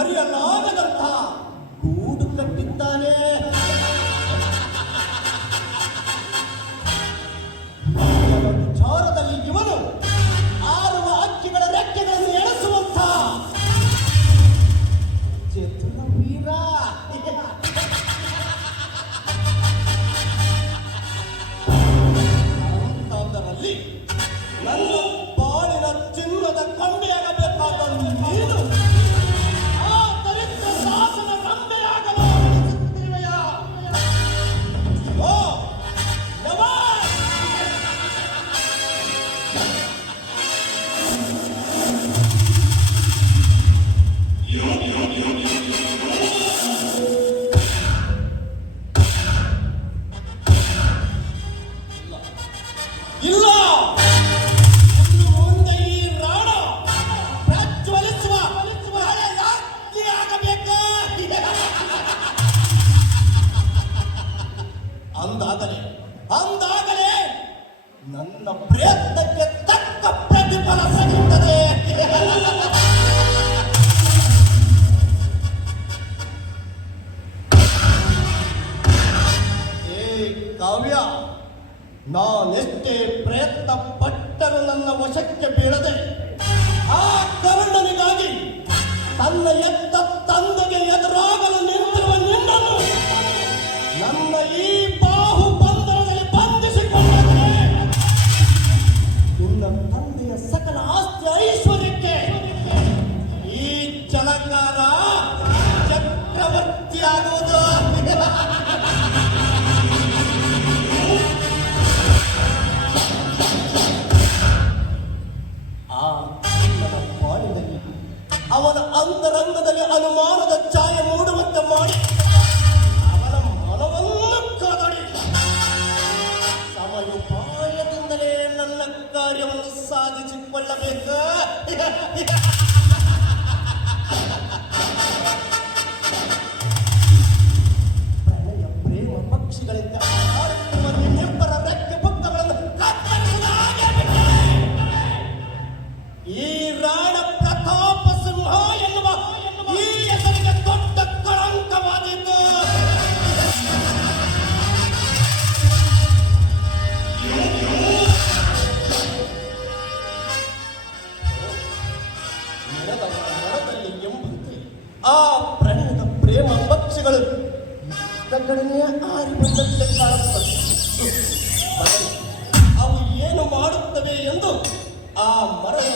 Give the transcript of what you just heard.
ಮರೆಯಲಾಗದಂತಹ ಗೂಡು ಕಟ್ಟಿದ್ದಾನೆ. ವಿಚಾರದಲ್ಲಿ ಇವನು ಆರುವ ಹಕ್ಕಿಗಳ ರೆಕ್ಕೆಗಳನ್ನು ಎಳೆಸುವಂತ ಚತುರ ವೀರ. ಅಂತಂದರಲ್ಲಿ ನನ್ನ ಬಾಳಿನ ಚಿನ್ನದ ಕೊಂಬೆಯಾಗಬೇಕಾದ ನೀನು ಆ ದರಿದ್ರ ಶಾಸನ ಕೊಂಬೆಯಾಗಲು ಬಯಸುತ್ತಿರುವೆಯಾ? ಓ ಇಲ್ಲ, ಮುಂದೆ ಈ ರಾಣ ಪ್ರಜ್ವಲಿಸುವ ಆಗಬೇಕು. ಅಂದಾಗಲೇ ನನ್ನ ಪ್ರಯತ್ನಕ್ಕೆ ತಕ್ಕ ಪ್ರತಿಫಲ ಸಿಗುತ್ತದೆ. ಕಾವ್ಯ, ನಾನೆಷ್ಟೇ ಪ್ರಯತ್ನ ಪಟ್ಟರೂ ನನ್ನ ವಶಕ್ಕೆ ಬೀಳದೆ ಆ ಕರ್ಣನಿಗಾಗಿ ತನ್ನ ಎತ್ತ ತಂದೆಗೆ ಎದುರಾಗಲು ನಿಂತಿರುವ ನಿನ್ನನ್ನು ನನ್ನ ಈ ಬಾಹು ಬಂಧನದಲ್ಲಿ ಬಂಧಿಸಿಕೊಂಡರೆ ನಿನ್ನ ತಂದೆಯ ಸಕಲ ಆಸ್ತಿ ಐಶ್ವರ್ಯಕ್ಕೆ ಈ ಜಲಕಾರ ಚಕ್ರವರ್ತಿಯಾಗುವುದು. ಅವನ ಅಂತರಂಗದಲ್ಲಿ ಅನುಮಾನದ ಛಾಯೆ ಮೂಡುವಂತೆ ಮಾಡಿ ಅವನ ಮನವನ್ನು ಕದಡಿ ಸಮಯೋಪಾಯದಿಂದಲೇ ನನ್ನ ಕಾರ್ಯವನ್ನು ಸಾಧಿಸಿಕೊಳ್ಳಬೇಕು. ಪ್ರಣಯ ಪ್ರೇಮ ಪಕ್ಷಿಗಳಿಂದ ನಿಬ್ಬರ ರೆಕ್ಕೆ ಪುಕ್ಕಗಳನ್ನು ಕತ್ತರಿಸಲಾಗಬೇಕು. ಈ ರಾಣ ಪ್ರತಾಪ ಸಿಂಹ ಎನ್ನುವ ಈ ಹೆಸರಿಗೆ ದೊಡ್ಡ ಕಳಂಕವಾದಿದ್ದು. ಮನದಲ್ಲಿ ಎಂಬಂತೆ ಆ ಪ್ರಣಯದ ಪ್ರೇಮ ಪಕ್ಷಿಗಳು ಕಡೆನೇ ಆರಿ ಬಂದಂತೆ ಕಾಣುತ್ತದೆ. ಅವು ಏನು ಮಾಡುತ್ತವೆ ಎಂದು ಆ ಮರದ